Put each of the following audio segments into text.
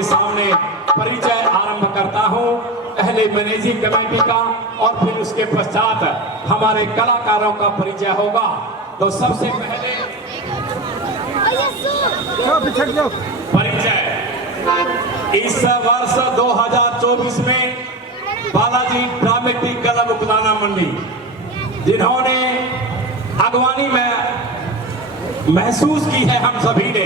आपके सामने परिचय आरंभ करता हूं, पहले मैनेजिंग कमेटी का और फिर उसके पश्चात हमारे कलाकारों का परिचय होगा। तो सबसे पहले परिचय, इस वर्ष 2024 में बालाजी ड्रामेटिक क्लब उकलाना मंडी, जिन्होंने अगवानी में महसूस की है हम सभी ने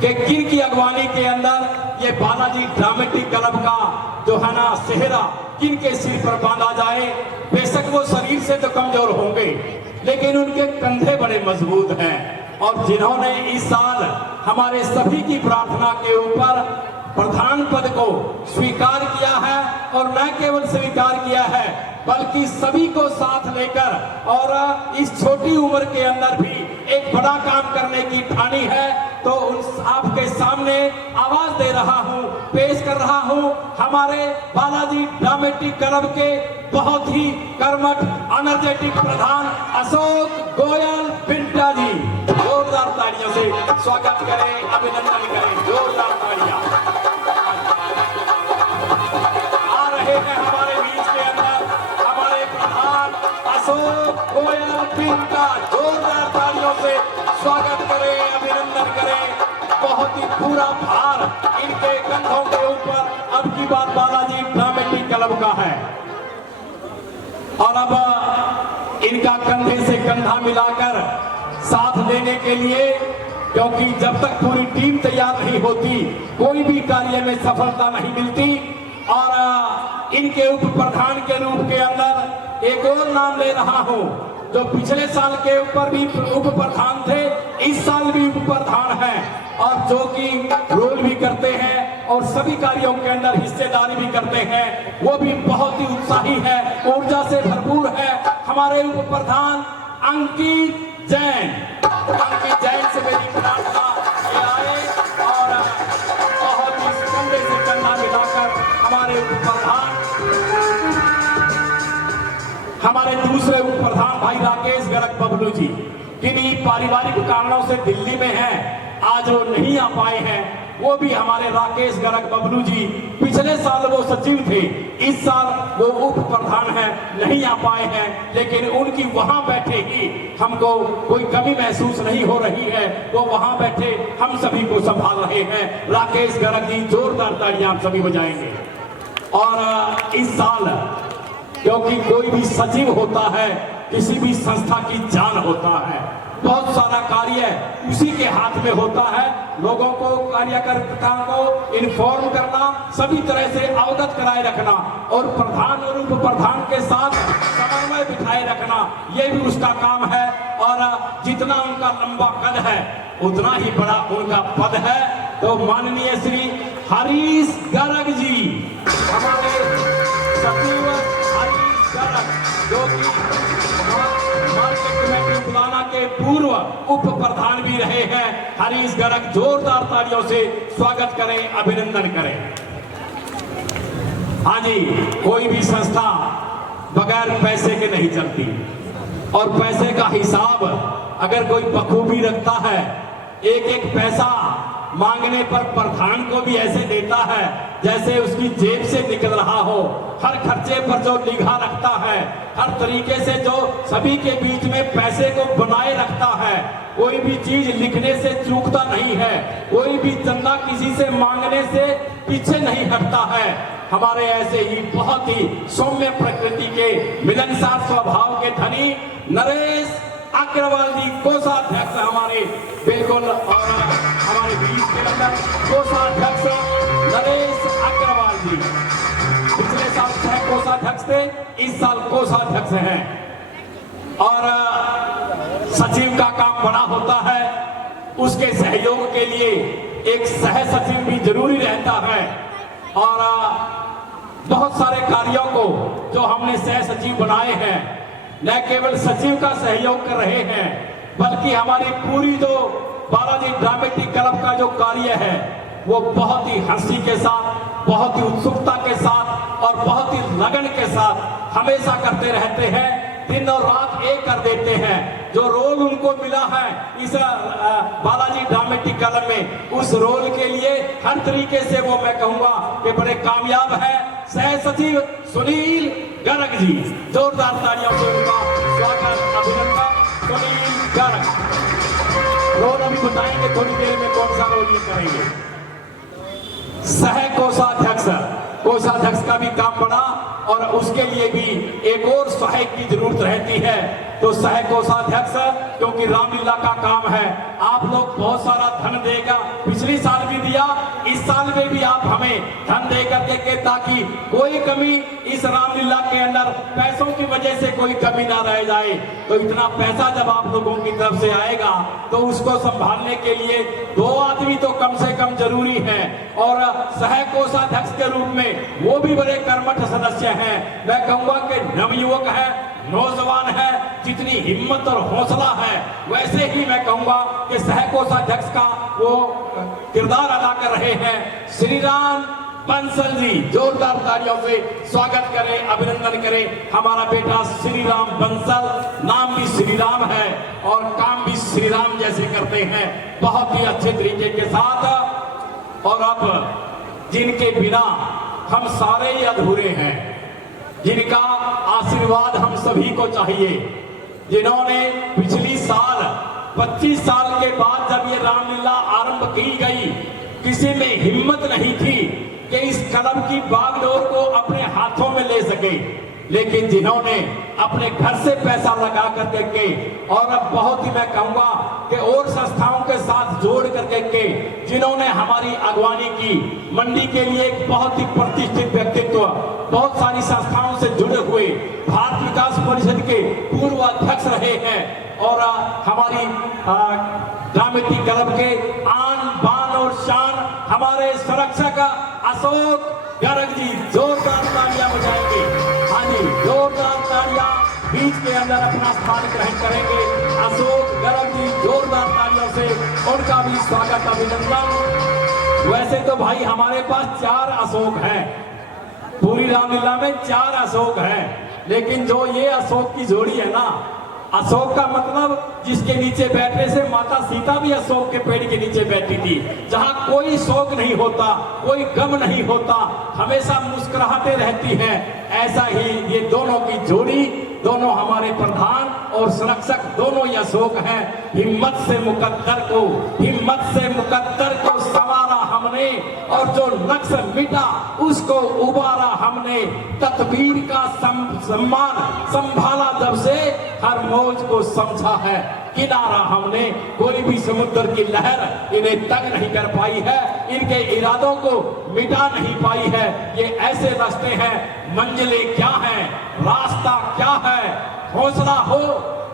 कि किन की अगवानी के अंदर ये बालाजी ड्रामेटिक क्लब का जो है ना सेहरा किन के सिर पर बांधा जाए। बेशक वो शरीर से तो कमजोर होंगे, लेकिन उनके कंधे बड़े मजबूत हैं, और जिन्होंने इस साल हमारे सभी की प्रार्थना के ऊपर प्रधान पद को स्वीकार किया है, और न केवल स्वीकार किया है बल्कि सभी को साथ लेकर और इस छोटी उम्र के अंदर भी एक बड़ा काम करने की ठानी है। तो उन आपके सामने आवाज दे रहा हूं, पेश कर रहा हूं हमारे बालाजी ड्रामेटिक क्लब के बहुत ही कर्मठ एनर्जेटिक प्रधान अशोक गोयल पिंटा जी। जोरदार तालियों से स्वागत करें, अभिनंदन करें, जोरदार तालियां। आ रहे हैं हमारे बीच के अंदर हमारे प्रधान अशोक गोयल पिंटा। जोरदार तालियों से स्वागत करें, अभिनंदन करें। बहुत ही पूरा भार इनके कंधों के ऊपर अब की बात बालाजी ड्रामेटिक क्लब का है, और अब इनका कंधे से कंधा मिलाकर साथ लेने के लिए, क्योंकि जब तक पूरी टीम तैयार नहीं होती कोई भी कार्य में सफलता नहीं मिलती। और इनके उप प्रधान के रूप के अंदर एक और नाम ले रहा हूं, जो पिछले साल के ऊपर भी उप प्रधान थे, इस साल भी उप प्रधान है, और जो कि रोल भी करते हैं और सभी कार्यों के अंदर हिस्सेदारी भी करते हैं। वो भी बहुत ही उत्साही है, ऊर्जा से भरपूर है। हमारे उप प्रधान अंकित जैन। अंकित जैन से मेरी प्रार्थना ये आए और बहुत ही कंधे से कंधा मिलाकर हमारे उप प्रधान, हमारे दूसरे उप प्रधान भाई राकेश गर्ग बबलू जी, किन्हीं पारिवारिक कारणों से दिल्ली में हैं, आज वो नहीं आ पाए हैं। वो भी हमारे राकेश गर्ग बबलू जी, पिछले साल वो सचिव थे, इस साल वो उप प्रधान है, नहीं आ पाए हैं, लेकिन उनकी वहां बैठे ही हमको कोई कमी महसूस नहीं हो रही है। वो वहां बैठे हम सभी को संभाल रहे हैं। राकेश गर्ग जी, जोरदार तालियां आप सभी बजाएंगे। और इस साल क्योंकि कोई भी सचिव होता है, किसी भी संस्था की जान होता है, बहुत सारा कार्य उसी के हाथ में होता है। लोगों को, कार्यकर्ताओं को इन्फॉर्म करना, सभी तरह से अवगत कराए रखना, और प्रधान और उप प्रधान के साथ समन्वय बिठाए रखना, ये भी उसका काम है। और जितना उनका लंबा कद है उतना ही बड़ा उनका पद है। तो माननीय श्री हरीश गर्ग जी, हमारे सचिव हरीश गर्ग, जो कि मार्केट कमेटी पुराना के पूर्व उप प्रधान भी रहे हैं, हरीश गर्ग, जोरदार तालियों से स्वागत करें, अभिनंदन करें। हाँ जी, कोई भी संस्था बगैर पैसे के नहीं चलती, और पैसे का हिसाब अगर कोई बखूबी रखता है, एक एक पैसा मांगने पर प्रधान को भी ऐसे देता है जैसे उसकी जेब से निकल रहा हो। हर खर्चे पर जो निगाह रखता है, हर तरीके से जो सभी के बीच में पैसे को बनाए रखता है, कोई भी चीज लिखने से चूकता नहीं है, कोई भी चंदा किसी से मांगने से पीछे नहीं हटता है। हमारे ऐसे ही बहुत ही सौम्य प्रकृति के मिलनसार स्वभाव के धनी नरेश अग्रवाल जी, कोषाध्यक्ष हमारे बिल्कुल, और हमारे बीच के अंदर कोषाध्यक्ष नरेश अग्रवाल जी, पिछले साल सह कोषाध्यक्ष थे, इस साल कोषाध्यक्ष हैं। और सचिव का काम बड़ा होता है, उसके सहयोग के लिए एक सह सचिव भी जरूरी रहता है। और बहुत सारे कार्यों को जो हमने सह सचिव बनाए हैं, न केवल सचिव का सहयोग कर रहे हैं, बल्कि हमारी पूरी जो बालाजी ड्रामेटिक क्लब का जो कार्य है वो बहुत ही हंसी के साथ, बहुत ही उत्सुकता के साथ और बहुत ही लगन के साथ हमेशा करते रहते हैं। दिन और रात एक कर देते हैं। जो रोल उनको मिला है इस बालाजी ड्रामेटिक क्लब में, उस रोल के लिए हर तरीके से वो मैं कहूंगा कि बड़े कामयाब है। सह सचिव सुनील गर्ग जी, जोरदार तालियों से उनका स्वागत, अभिनंदन। सुनील गर्ग रोल अभी बताएंगे थोड़ी देर में कौन सा रोल ये करेंगे। सह कोषाध्यक्ष का भी काम पड़ा और उसके लिए भी एक और सहायक की जरूरत रहती है। तो सह कोषाध्यक्ष, क्योंकि रामलीला का काम है, आप लोग बहुत सारा धन देगा, पिछली साल भी दिया, इस साल में भी आप हमें धन दे करके के ताकि कोई कमी इस रामलीला के अंदर पैसों की वजह से कोई कमी ना रह जाए। तो इतना पैसा जब आप लोगों की तरफ से आएगा तो उसको संभालने के लिए 2 आदमी तो कम से कम जरूरी है। और सह कोषाध्यक्ष के रूप में वो भी बड़े कर्मठ सदस्य हैं। मैं कहूंगा कि नवयुवक है, नौजवान है, जितनी हिम्मत और हौसला है वैसे ही मैं कहूंगा कि सह कोषाध्यक्ष का वो किरदार अदा कर रहे हैं श्री राम बंसल जी। जोरदार तालियों से स्वागत करें, अभिनंदन करें। हमारा बेटा श्री राम बंसल, नाम भी श्री राम है और काम भी श्री राम जैसे करते हैं, बहुत ही अच्छे तरीके के साथ। और अब जिनके बिना हम सारे ही अधूरे हैं, जिनका आशीर्वाद हम सभी को चाहिए, जिन्होंने पिछली साल 25 साल के बाद जब ये रामलीला आरंभ की गई, किसी में हिम्मत नहीं थी कि इस क्लब की बागडोर को अपने हाथों में ले सके, लेकिन जिन्होंने अपने घर से पैसा लगा करके के और अब बहुत ही मैं कहूंगा कि और संस्थाओं के साथ जोड़ करके के जिन्होंने हमारी अगवानी की, मंडी के लिए एक बहुत ही प्रतिष्ठित व्यक्तित्व, बहुत सारी संस्थाओं से जुड़े हुए, भारत विकास परिषद के पूर्व अध्यक्ष रहे हैं और हमारी ड्रामेटिक क्लब के आन बान और शान हमारे संरक्षक अशोक गर्ग जी, जोरदार तालियां बजाएंगे। हाँ जी, जोरदार तालियां बीच के अंदर अपना स्थान ग्रहण करेंगे। अशोक गर्ग जी, जोरदार तालियों से उनका भी स्वागत, अभिनंदन। वैसे तो भाई हमारे पास 4 अशोक हैं, पूरी रामलीला में 4 अशोक हैं, लेकिन जो ये अशोक की जोड़ी है ना, अशोक का मतलब जिसके नीचे बैठने से माता सीता भी अशोक के पेड़ के नीचे बैठी थी, जहां कोई शोक नहीं होता, कोई गम नहीं होता, हमेशा मुस्कुराहटे रहती हैं। ऐसा ही ये दोनों की जोड़ी, दोनों हमारे प्रधान और संरक्षक दोनों ही अशोक हैं। हिम्मत से मुकद्दर को संवारा हमने और जो नक्श मिटा उसको उबारा हमने, तदबीर का सम्मान संभाला जब से हर मौज को समझा है किनारा हमने। कोई भी समुद्र की लहर इन्हें तंग नहीं कर पाई है, इनके इरादों को मिटा नहीं पाई है। ये ऐसे रास्ते हैं, मंजिलें क्या है, रास्ता क्या है, हौसला हो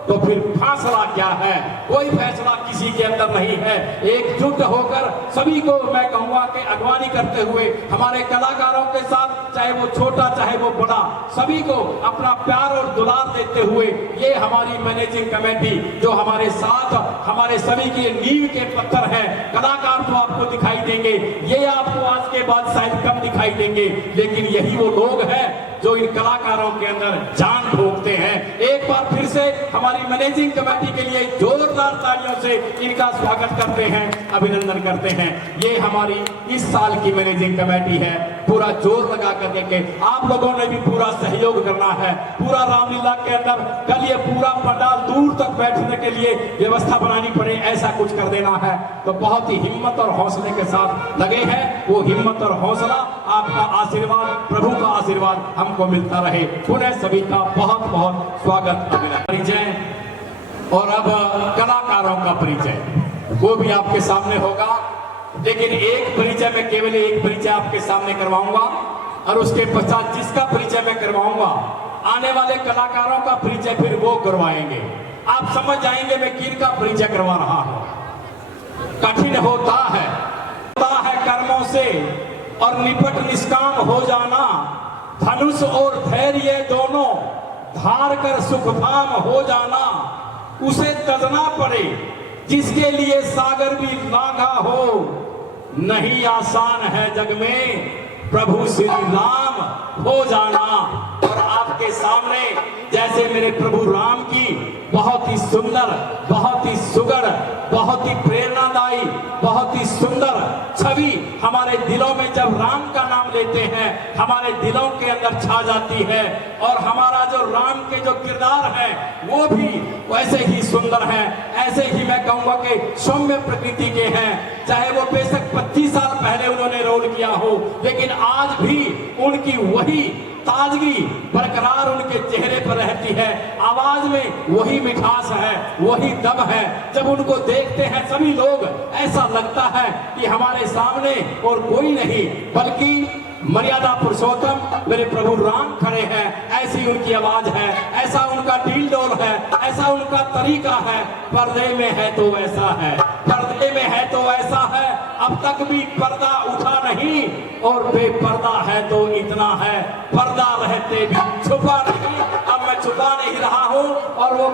तो फिर फासला क्या है। कोई फैसला किसी के अंदर नहीं है। एकजुट होकर सभी को मैं कहूंगा कि अगवानी करते हुए हमारे कलाकारों के साथ, चाहे वो छोटा चाहे वो बड़ा, सभी को अपना प्यार और दुलार देते हुए ये हमारी मैनेजिंग कमेटी जो हमारे साथ हमारे सभी के नींव के पत्थर हैं। कलाकार तो आपको दिखाई देंगे, ये आपको आज के बाद शायद कम दिखाई देंगे, लेकिन यही वो लोग हैं जो इन कलाकारों के अंदर जान ठोकते हैं। एक बार फिर से हमारी मैनेजिंग कमेटी के लिए जोरदार तालियों से इनका स्वागत करते हैं, अभिनंदन करते हैं। ये हमारी इस साल की मैनेजिंग कमेटी है। पूरा जोर लगा कर देंगे, आप लोगों ने भी पूरा सहयोग करना है। पूरा रामलीला के अंदर कल ये पूरा पंडाल दूर तक बैठने के लिए व्यवस्था बनानी पड़े, ऐसा कुछ कर देना है। तो बहुत ही हिम्मत और हौसले के साथ लगे हैं। वो हिम्मत और हौसला, आपका आशीर्वाद, प्रभु का आशीर्वाद हमको मिलता रहे। पुनः सभी का बहुत बहुत स्वागत, परिचय और अब कलाकारों का परिचय वो भी आपके सामने होगा, लेकिन एक परिचय में केवल एक परिचय आपके सामने करवाऊंगा और उसके पश्चात जिसका परिचय मैं करवाऊंगा आने वाले कलाकारों का परिचय फिर वो करवाएंगे। आप समझ जाएंगे मैं किन का परिचय करवा रहा हूं। कठिन होता है कर्मों से और निपट निष्काम हो जाना, धनुष और धैर्य दोनों धार कर सुखधाम हो जाना, उसे तजना पड़े जिसके लिए सागर भी लांघा हो। नहीं आसान है जग में प्रभु श्री राम हो जाना। और आपके सामने जैसे मेरे प्रभु राम की बहुत ही सुंदर, बहुत ही सुगर, बहुत ही प्रेरणादायी, बहुत ही सुंदर छवि हमारे दिलों में जब राम का नाम लेते हैं हमारे दिलों के अंदर छा जाती है। और हमारा जो राम के जो किरदार है वो भी वैसे ही सुंदर है, ऐसे ही मैं कहूंगा कि सौम्य प्रकृति के हैं। चाहे वो बेशक 25 साल पहले उन्होंने रोल किया हो, लेकिन आज भी उनकी वही ताजगी बरकरार उनके चेहरे पर रहती है, आवाज में वही मिठास है, वही दम है। जब उनको देखते हैं सभी लोग ऐसा लगता है कि हमारे सामने और कोई नहीं बल्कि मर्यादा पुरुषोत्तम मेरे प्रभु राम खड़े हैं। ऐसी उनकी आवाज है, ऐसा उनका डील डोल है, ऐसा उनका तरीका है। पर्दे में है तो वैसा है, पर्दे में है तो ऐसा है, अब तक भी पर्दा उठा नहीं और बेपर्दा है तो इतना है, पर्दा रहते भी छुपा नहीं। अब मैं छुपा नहीं रहा हूँ और वो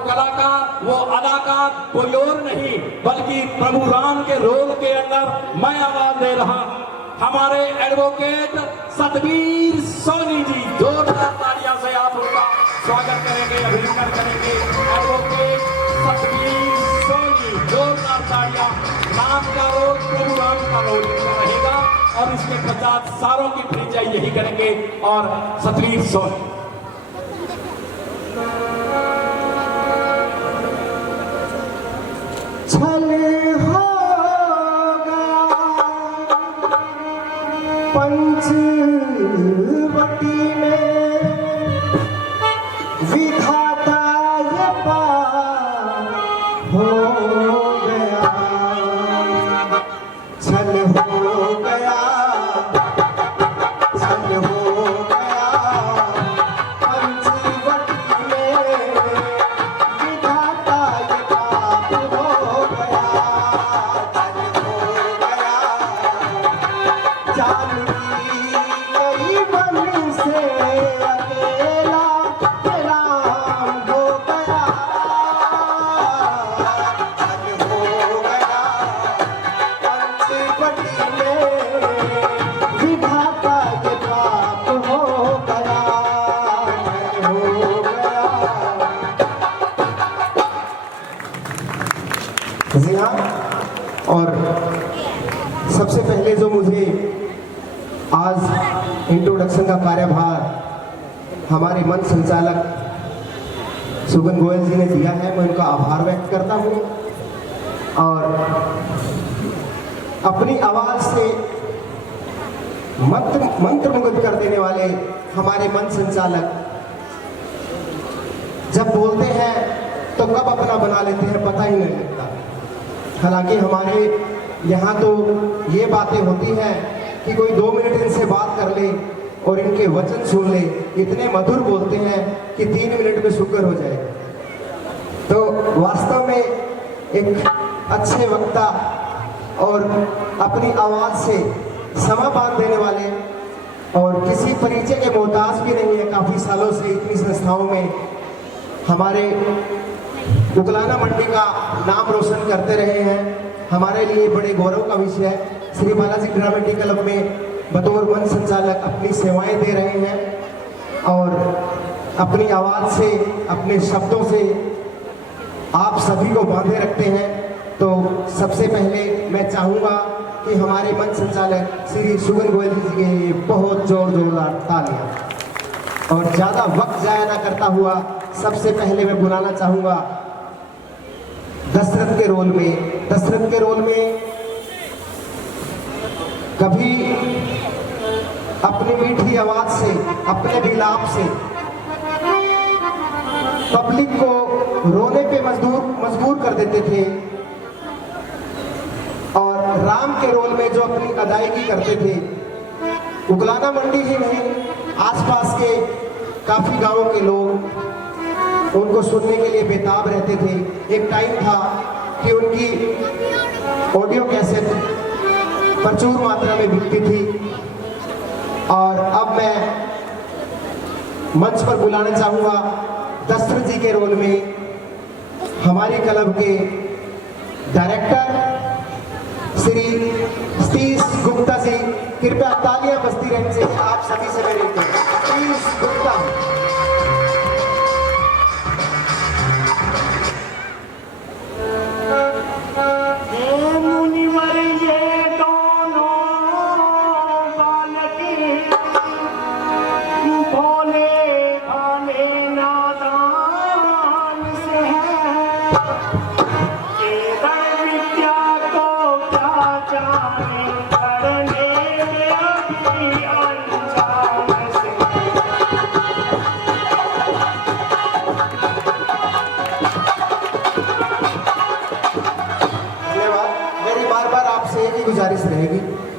कलाकार, वो अदाकार कोई और नहीं बल्कि प्रभु राम के रोल के अंदर मैं आवाज दे रहा हूँ। हमारे एडवोकेट सतबीर सोनी जी, जोरदार तालियां से आप उनका स्वागत करेंगे, अभिनंदन करेंगे। एडवोकेट सतबीर सोनी, जोरदार तालियां। राम का रोल प्रभु राम का रोल रहेगा और इसके पश्चात सारों की परिचय यही करेंगे। और सतबीर सोनी पंचवटी में विधाता ये पार हो गया, छल हो गया, छल हो गया। पंचवटी में विधाता ये पार हो गया, छल हो गया। जान से अकेला राम हो गया, छल हो गया। पंचवटी में विधाता ये पाप हो गया, छल हो गया। जी हाँ, और सबसे पहले जो मुझे आज इंट्रोडक्शन का कार्यभार हमारे मंच संचालक सुगन गोयल जी ने दिया है, मैं उनका आभार व्यक्त करता हूँ। और अपनी आवाज से मंत्रमुग्ध कर देने वाले हमारे मंच संचालक जब बोलते हैं तो कब अपना बना लेते हैं पता ही नहीं लगता। हालांकि हमारे यहाँ तो ये बातें होती हैं कि कोई 2 मिनट इनसे बात कर ले और इनके वचन सुन ले, इतने मधुर बोलते हैं कि 3 मिनट में शुक्र हो जाए। तो वास्तव में एक अच्छे वक्ता और अपनी आवाज से समा बांध देने वाले और किसी परिचय के मोहताज भी नहीं है। काफी सालों से इतनी संस्थाओं में हमारे उकलाना मंडी का नाम रोशन करते रहे हैं। हमारे लिए बड़े गौरव का विषय है। श्री बालाजी ड्रामेटिक क्लब में बतौर मंच संचालक अपनी सेवाएं दे रहे हैं और अपनी आवाज से, अपने शब्दों से आप सभी को बांधे रखते हैं। तो सबसे पहले मैं चाहूँगा कि हमारे मंच संचालक श्री सुगन गोयल जी के लिए बहुत जोरदार तालियां। और ज़्यादा वक्त जाया ना करता हुआ सबसे पहले मैं बुलाना चाहूँगा दशरथ के रोल में। दशरथ के रोल में कभी अपनी मीठी आवाज से, अपने विलाप से पब्लिक को रोने पे मजबूर कर देते थे और राम के रोल में जो अपनी अदायगी करते थे, उगलाना मंडी ही नहीं आसपास के काफी गांवों के लोग उनको सुनने के लिए बेताब रहते थे। एक टाइम था कि उनकी ऑडियो कैसेट प्रचुर मात्रा में बिकती थी। और अब मैं मंच पर बुलाना चाहूँगा दशरथ जी के रोल में हमारी क्लब के डायरेक्टर श्री सतीश गुप्ता जी। कृपया तालियां बजती रहने से आप सभी से मेरी सतीश गुप्ता।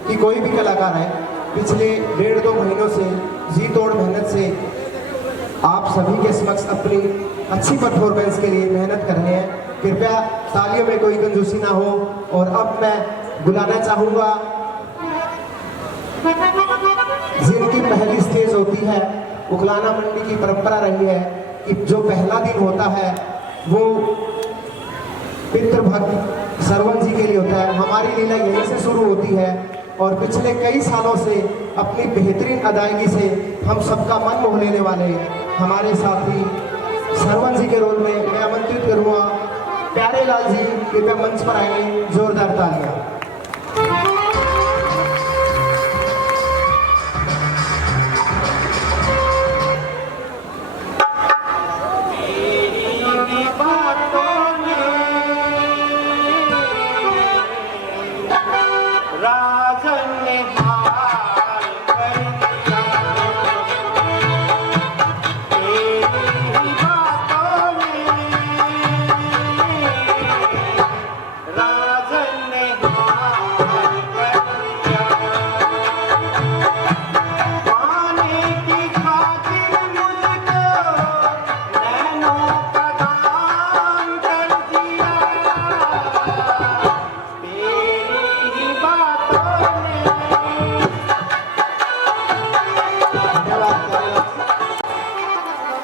कि कोई भी कलाकार है, पिछले 1.5-2 महीनों से जी तोड़ मेहनत से आप सभी के समक्ष अपनी अच्छी परफॉर्मेंस के लिए मेहनत कर रहे हैं। कृपया तालियों में कोई कंजूसी ना हो। और अब मैं बुलाना चाहूँगा जिनकी पहली स्टेज होती है, उखलाना मंडी की परंपरा रही है कि जो पहला दिन होता है वो पितृभक्त सरवन जी के लिए होता है। हमारी लीला यहीं से शुरू होती है और पिछले कई सालों से अपनी बेहतरीन अदायगी से हम सबका मन मोह लेने वाले हमारे साथी सरवन जी के रोल में मैं आमंत्रित करूँगा प्यारे लाल जी, कृपया मंच पर आएंगे। जोरदार तालियां।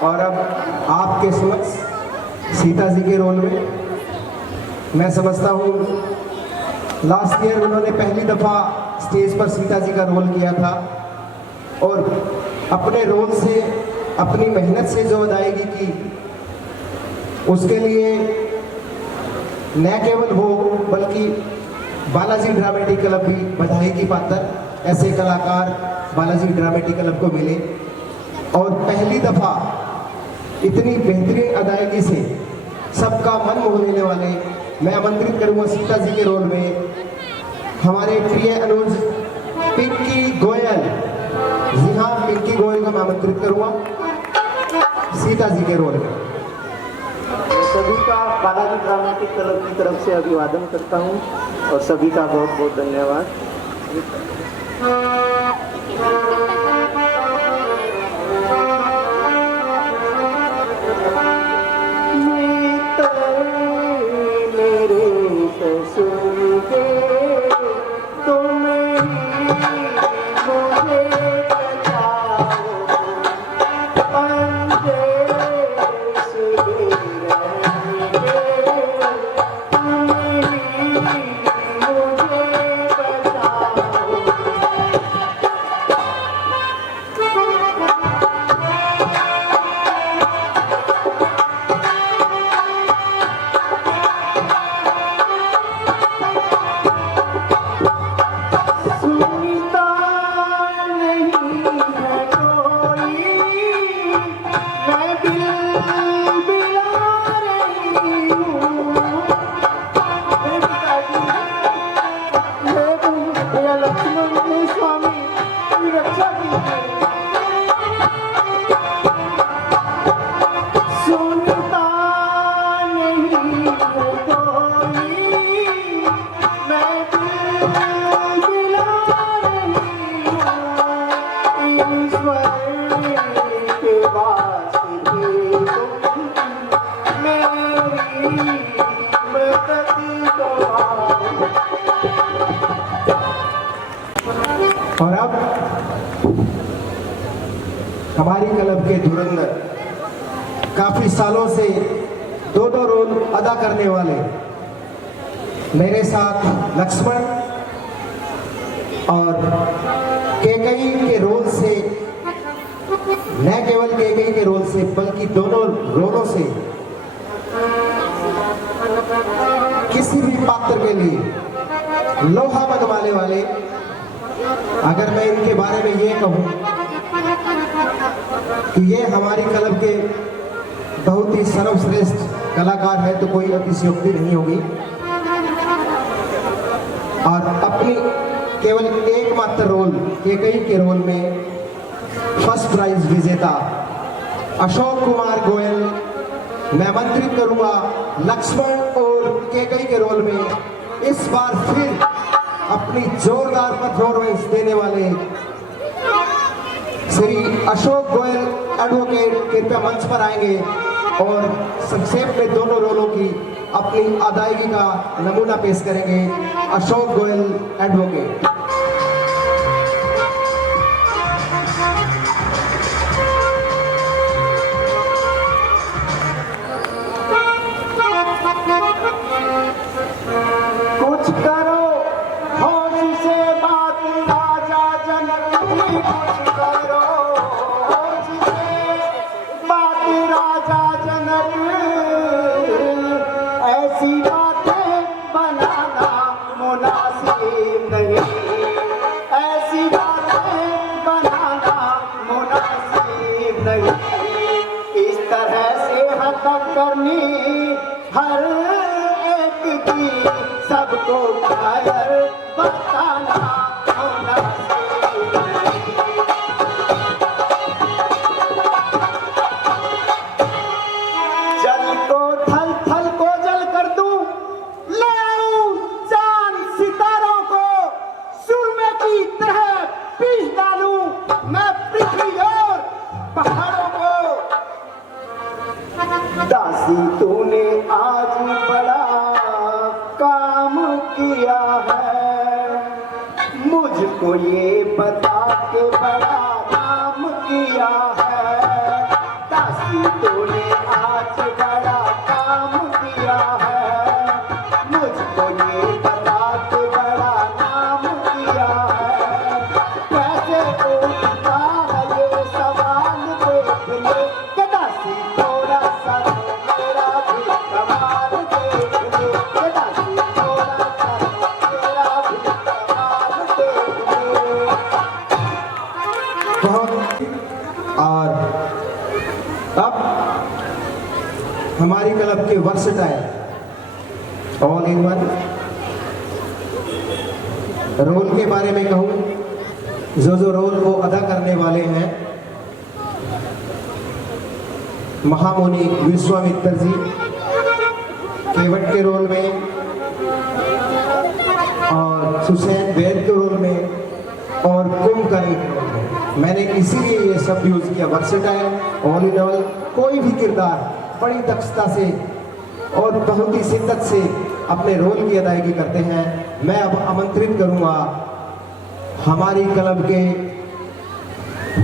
और अब आपके समक्ष सीता जी के रोल में मैं समझता हूँ लास्ट ईयर उन्होंने पहली दफ़ा स्टेज पर सीता जी का रोल किया था और अपने रोल से, अपनी मेहनत से जो अदायगी की उसके लिए न केवल वो बल्कि बालाजी ड्रामेटिक क्लब भी बधाई की पात्र। ऐसे कलाकार बालाजी ड्रामेटिक क्लब को मिले और पहली दफ़ा इतनी बेहतरीन अदायगी से सबका मन मोह लेने वाले मैं आमंत्रित करूंगा सीता जी के रोल में हमारे प्रिय अनुज पिंकी गोयल। जी हाँ, पिंकी गोयल को मैं आमंत्रित करूंगा सीता जी के रोल में। सभी का बालाजी ड्रामेटिक क्लब की तरफ से अभिवादन करता हूं और सभी का बहुत बहुत धन्यवाद। और अब हमारी क्लब के धुरंधर काफी सालों से 2-2 रोल अदा करने वाले मेरे साथ लक्ष्मण और केकई के रोल से, न केवल केकई के रोल से बल्कि दोनों रोलों से किसी भी पात्र के लिए लोहा मनवाने वाले, अगर मैं इनके बारे में ये कहूं कि ये हमारी क्लब के बहुत ही सर्वश्रेष्ठ कलाकार है तो कोई अतिशयोक्ति नहीं होगी। और अपनी केवल एकमात्र रोल केकई के रोल में फर्स्ट प्राइज विजेता अशोक कुमार गोयल मैं आमंत्रित करूंगा लक्ष्मण और केकई के रोल में इस बार फिर अपनी जोरदार परफॉर्मेंस देने वाले श्री अशोक गोयल एडवोकेट कृपया मंच पर आएंगे और संक्षेप में दोनों रोलों की अपनी अदायगी का नमूना पेश करेंगे। अशोक गोयल एडवोकेट। कुछ करो होश से बात राजा जनक जी, कुछ करो होश से बात राजा जनक, ऐसी बातें बनाना मुनासिब नहीं, ऐसी बातें बनाना मुनासिब नहीं, इस तरह से हरकत करनी हर एक की सबको कायर बताना मुनासिब नहीं। जल को थल, थल को जल कर दूं, ले आऊं चांद सितारों को, सुरमे की तरह पीस डालूं मैं पृथ्वी और पहाड़ों को। दासी तूने आज बड़ा काम किया है, मुझको ये बता के बड़ा काम किया है। दासी तूने आज बड़ा काम किया है, मुझको ये बता के बड़ा काम किया है। कैसे उठता है ये सवाल देख ले कि दासी थोड़ा सा मेरा भी कमाल देख ले, कि दासी थोड़ा सा मेरा भी कमाल देख ले। बहुत और अब हमारी क्लब के versatile all in one role के बारे में कहूं, जो रोल को अदा करने वाले हैं महामुनि विश्वामित्र जी केवट के रोल में और सुसैन वैद के रोल में और कुंभकर्ण के रोल में। मैंने इसीलिए ये शब्द यूज किया वर्सेटाइल ऑल इन ऑल। कोई भी किरदार बड़ी दक्षता से और बहुत ही शिद्दत से अपने रोल की अदायगी करते हैं। मैं अब आमंत्रित करूंगा हमारी क्लब के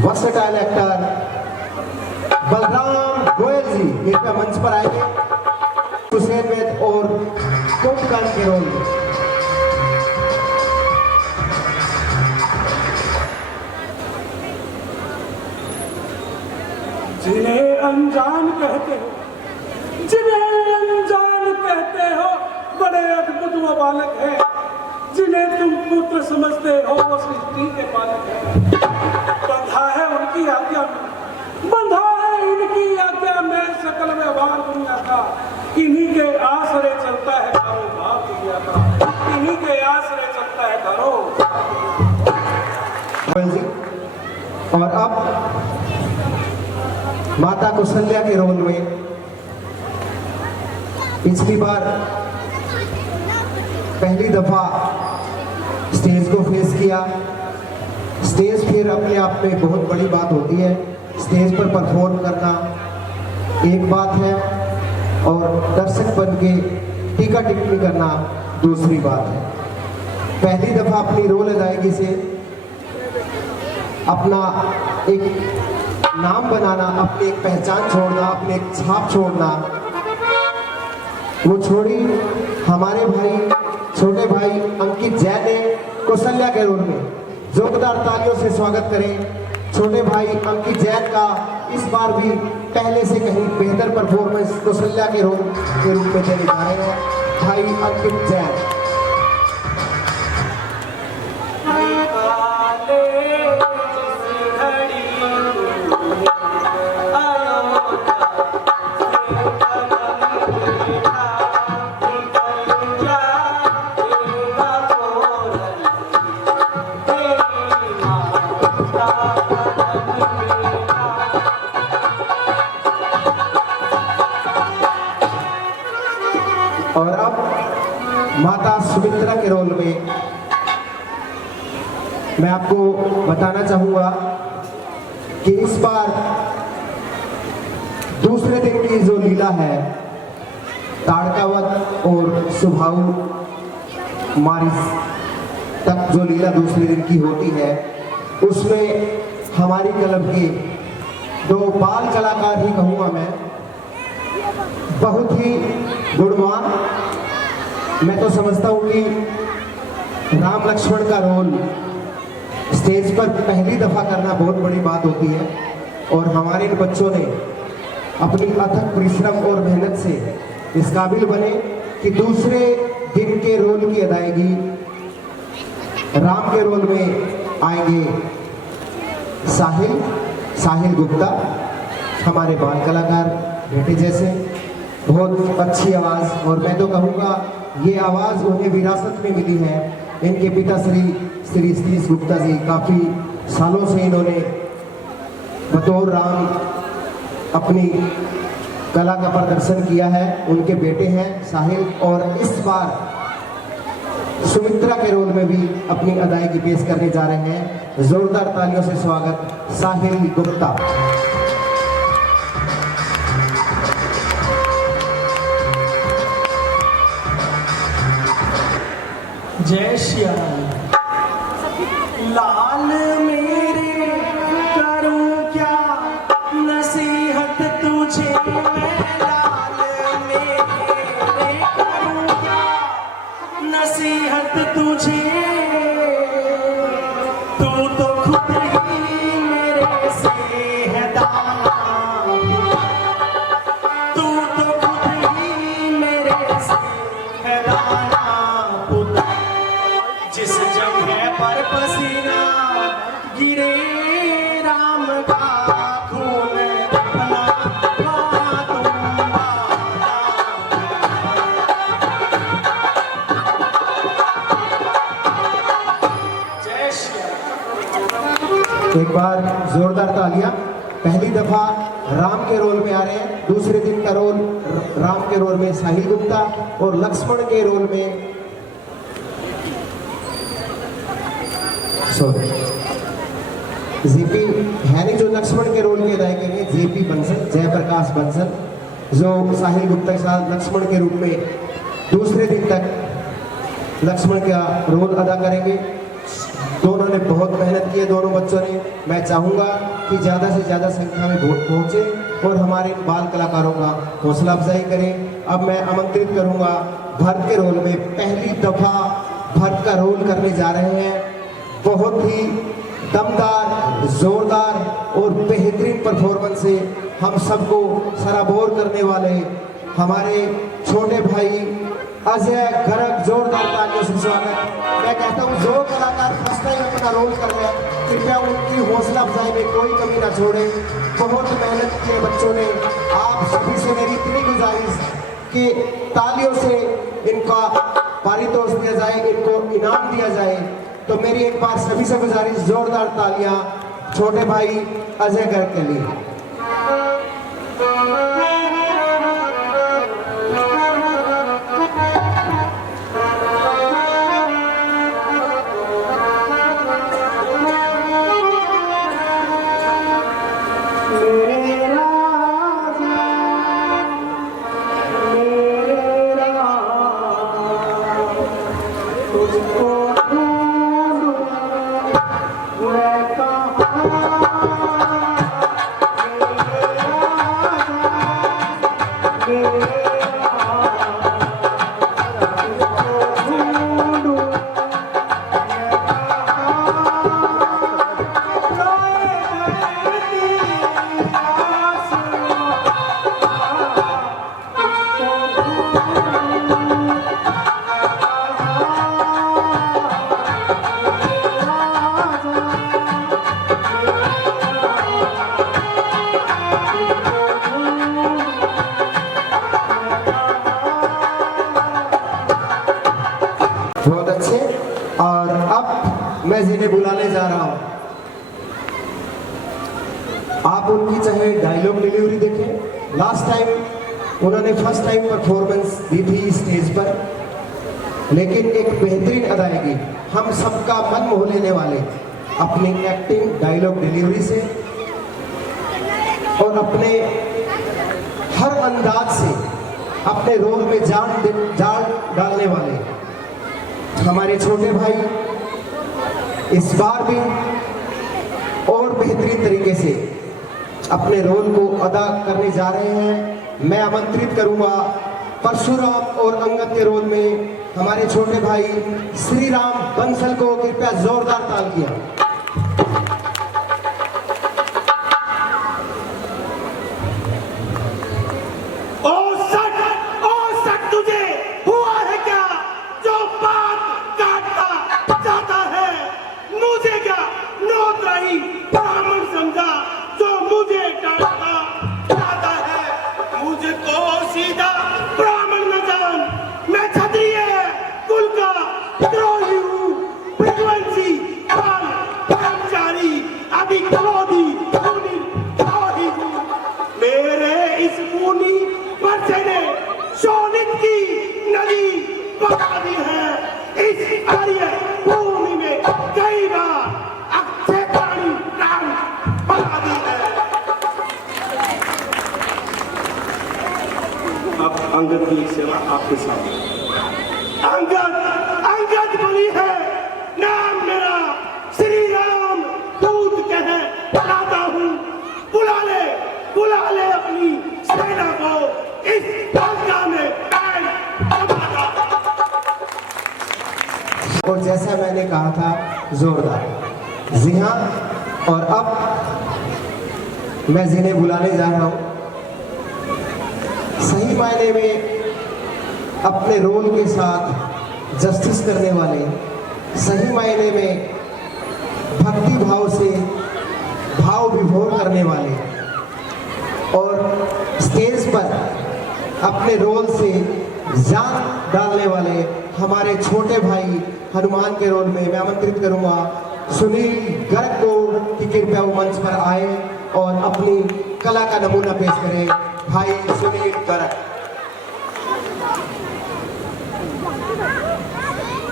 वर्सेटाइल एक्टर बलराम गोयल जी कृपया मंच पर आएंगे सुसैन वैद और कुंभकर्ण के रोल में। जिन्हें अनजान कहते हो, जिन्हें अनजान कहते हो, बड़े अद्भुत वो बालक है, जिन्हें तुम पुत्र समझते हो वो सृष्टि के पालक है। बंधा है उनकी आज्ञा में, बंधा है इनकी आज्ञा में सकल व्यवहार दुनिया का, इन्हीं के आश्रय चलता है कारोबार दुनिया का, इन्हीं के आश्रय चलता है कारोबार। और अब माता कौशल्या के रोल में पिछली बार पहली दफा स्टेज को फेस किया। स्टेज फिर अपने आप में बहुत बड़ी बात होती है। स्टेज पर परफॉर्म करना एक बात है और दर्शक बन के टीका टिप्पणी करना दूसरी बात है। पहली दफा अपनी रोल अदायगी से अपना एक नाम बनाना, अपनी एक पहचान छोड़ना, अपनी एक छाप छोड़ना, वो छोड़ी हमारे भाई छोटे भाई अंकित जैन ने कौशल्या के रोल में। जोरदार तालियों से स्वागत करें छोटे भाई अंकित जैन का। इस बार भी पहले से कहीं बेहतर परफॉर्मेंस कौशल्या के रोल के रूप में देने जा रहे हैं भाई अंकित जैन। और अब माता सुमित्रा के रोल में मैं आपको बताना चाहूँगा कि इस बार दूसरे दिन की जो लीला है ताड़कावत और सुभाऊ मारिस तक जो लीला दूसरे दिन की होती है, उसमें हमारी क्लब के दो बाल कलाकार ही कहूँगा मैं, बहुत ही गुणवान। मैं तो समझता हूँ कि राम लक्ष्मण का रोल स्टेज पर पहली दफा करना बहुत बड़ी बात होती है, और हमारे इन बच्चों ने अपनी अथक परिश्रम और मेहनत से इस काबिल बने कि दूसरे दिन के रोल की अदायगी राम के रोल में आएंगे साहिल गुप्ता, हमारे बाल कलाकार बेटे जैसे, बहुत अच्छी आवाज़। और मैं तो कहूँगा ये आवाज़ उन्हें विरासत में मिली है। इनके पिता श्री सतीश गुप्ता जी काफ़ी सालों से इन्होंने बतौर राम अपनी कला का प्रदर्शन किया है। उनके बेटे हैं साहिल, और इस बार सुमित्रा के रोल में भी अपनी अदायगी पेश करने जा रहे हैं। जोरदार तालियों से स्वागत साहिल गुप्ता। जय श्री राम। लाल मेरे करूं क्या नसीहत तुझे, मैं लाल मेरे करूं क्या नसीहत तुझे, तू तो खुद ही मेरे से है दाना, तू तो खुद ही मेरे से है दाना पुता, जिस जगह पर पसीना गिरे राम का खून अपना वहाँ तुम जय श्री राम। एक बार जोरदार तालियां। पहली दफा राम के रोल में आ रहे हैं, दूसरे दिन का रोल राम के रोल में साहिल गुप्ता, और लक्ष्मण के रोल में जेपी है नहीं, जो लक्ष्मण के रोल की अदाई करेंगे जेपी बंसल, जयप्रकाश बंसल, जो साहिल गुप्ता के साथ लक्ष्मण के रूप में दूसरे दिन तक लक्ष्मण का रोल अदा करेंगे। दोनों ने बहुत मेहनत की है, दोनों बच्चों ने। मैं चाहूँगा कि ज़्यादा से ज़्यादा संख्या में वोट पहुँचे और हमारे बाल कलाकारों का हौसला अफजाई करें। अब मैं आमंत्रित करूँगा भरत के रोल में, पहली दफा भरत का रोल करने जा रहे हैं। बहुत ही दमदार, जोरदार और बेहतरीन परफॉर्मेंस से हम सबको सराबोर करने वाले हमारे छोटे भाई अजय गर्ग, जोरदार तालियों से स्वागत। मैं कहता हूँ जो कलाकार फर्स्ट टाइम अपना रोल कर रहे हैं, कृपया उनकी हौसला अफजाई में कोई कमी ना छोड़े। बहुत मेहनत की है बच्चों ने। आप सभी से मेरी इतनी गुजारिश कि तालियों से इनका पारितोष दिया जाए, इनको इनाम दिया जाए। तो मेरी एक बार सभी से गुजारिश, जोरदार तालियां छोटे भाई अजय गर्ग के लिए। बहुत अच्छे। और अब मैं जिन्हें बुलाने जा रहा हूं, आप उनकी चाहे डायलॉग डिलीवरी देखें। लास्ट टाइम उन्होंने फर्स्ट टाइम परफॉर्मेंस दी थी स्टेज पर, लेकिन एक बेहतरीन अदायगी, हम सबका मन मोह लेने वाले अपनी एक्टिंग, डायलॉग डिलीवरी से और अपने हर अंदाज से अपने रोल में जान डालने वाले हमारे छोटे भाई इस बार भी और बेहतरीन तरीके से अपने रोल को अदा करने जा रहे हैं। मैं आमंत्रित करूंगा परशुराम और अंगद के रोल में हमारे छोटे भाई श्री राम बंसल को। कृपया जोरदार ताल किया। तुझे हुआ है क्या जो बात काटता जाता है? मुझे क्या नौतराही ब्राह्मण समझा जो मुझे डांटता जाता है? मुझे तो सीधा ब्राह्मण न जान, मैं क्षत्रिय कुल का द्रोही हूँ, भगवंशी ब्रह्मचारी अभी क्रोधी द्रोही हूँ। मेरे इस मुनि पर्चे ने सोनित की नदी बहा दी है। इस आर्य भूमि में कई बार अक्षय प्राणी प्राण बहा दी है। अब अंगद की सेवा आपके सामने। अंगद बलि है, नाम मेरा श्री राम दूत कह लाता हूँ। बुला ले अपनी सेना को इस गंगा में पैर दबाता। और जैसा मैंने कहा था जोरदार। जी हाँ, और अब मैं जिन्हें बुलाने जा रहा हूं सही मायने में अपने रोल के साथ जस्टिस करने वाले, सही मायने में भक्ति भाव से भाव विभोर करने वाले और स्टेज पर अपने रोल से जान डालने वाले हमारे छोटे भाई हनुमान के रोल में मैं आमंत्रित करूंगा सुनील गर्ग को कि कृपया वो मंच पर आए और अपनी कला का नमूना पेश करें। भाई सुनील गर्ग।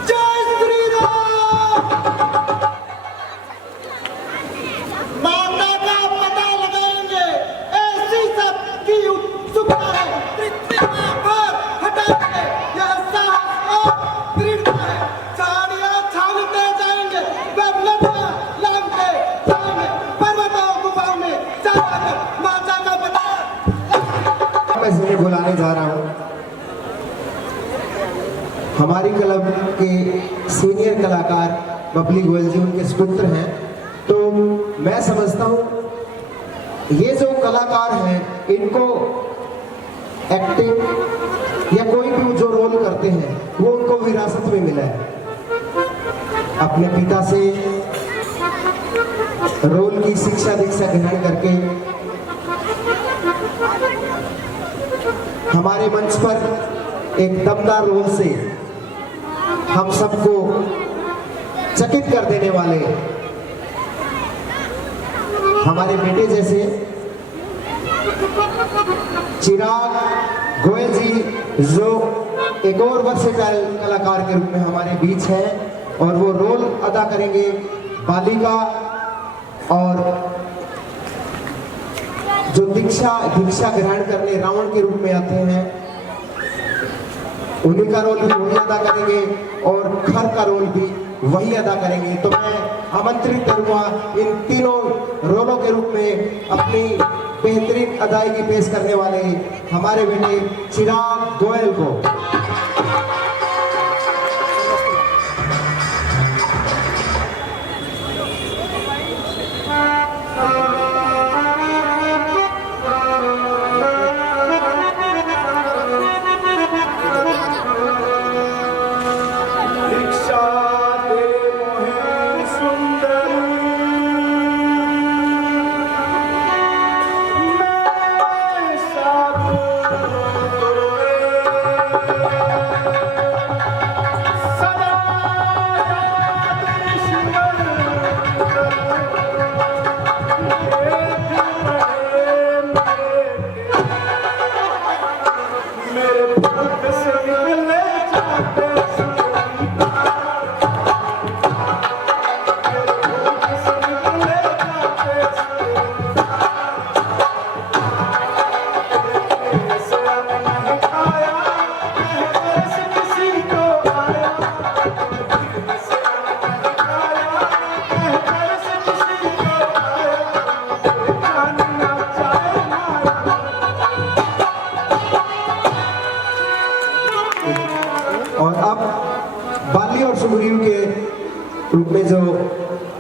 जय श्री राम। माता का पता लगाएंगे, ऐसी सबकी उत्सुकता है। पृथ्वी पर हटाएंगे, यह साहस और दृढ़ता है। झाड़ियां छानते जाएंगे, वह नदियां लांघते जाएंगे, पर्वतों गुफाओं में जाकर माता का पता। मैं जिन्हें बुलाने जा रहा हूं हमारी क्लब के सीनियर कलाकार बबली गोयल जी, उनके सुपुत्र हैं। तो मैं समझता हूं ये जो कलाकार हैं इनको एक्टिंग या कोई भी जो रोल करते हैं वो उनको विरासत में मिला है। अपने पिता से रोल की शिक्षा दीक्षा ग्रहण करके हमारे मंच पर एक दमदार रोल से हम सबको चकित कर देने वाले हमारे बेटे जैसे चिराग गोयल जी जो एक और वर्सेटाइल कलाकार के रूप में हमारे बीच हैं और वो रोल अदा करेंगे बालिका और जो दीक्षा ग्रहण करने रावण के रूप में आते हैं उन्हीं का रोल भी वही अदा करेंगे और खर का रोल भी वही अदा करेंगे। तो मैं आमंत्रित करूंगा इन तीनों रोलों के रूप में अपनी बेहतरीन अदायगी पेश करने वाले हमारे बेटे चिराग गोयल को। साधु ग्रुप में जो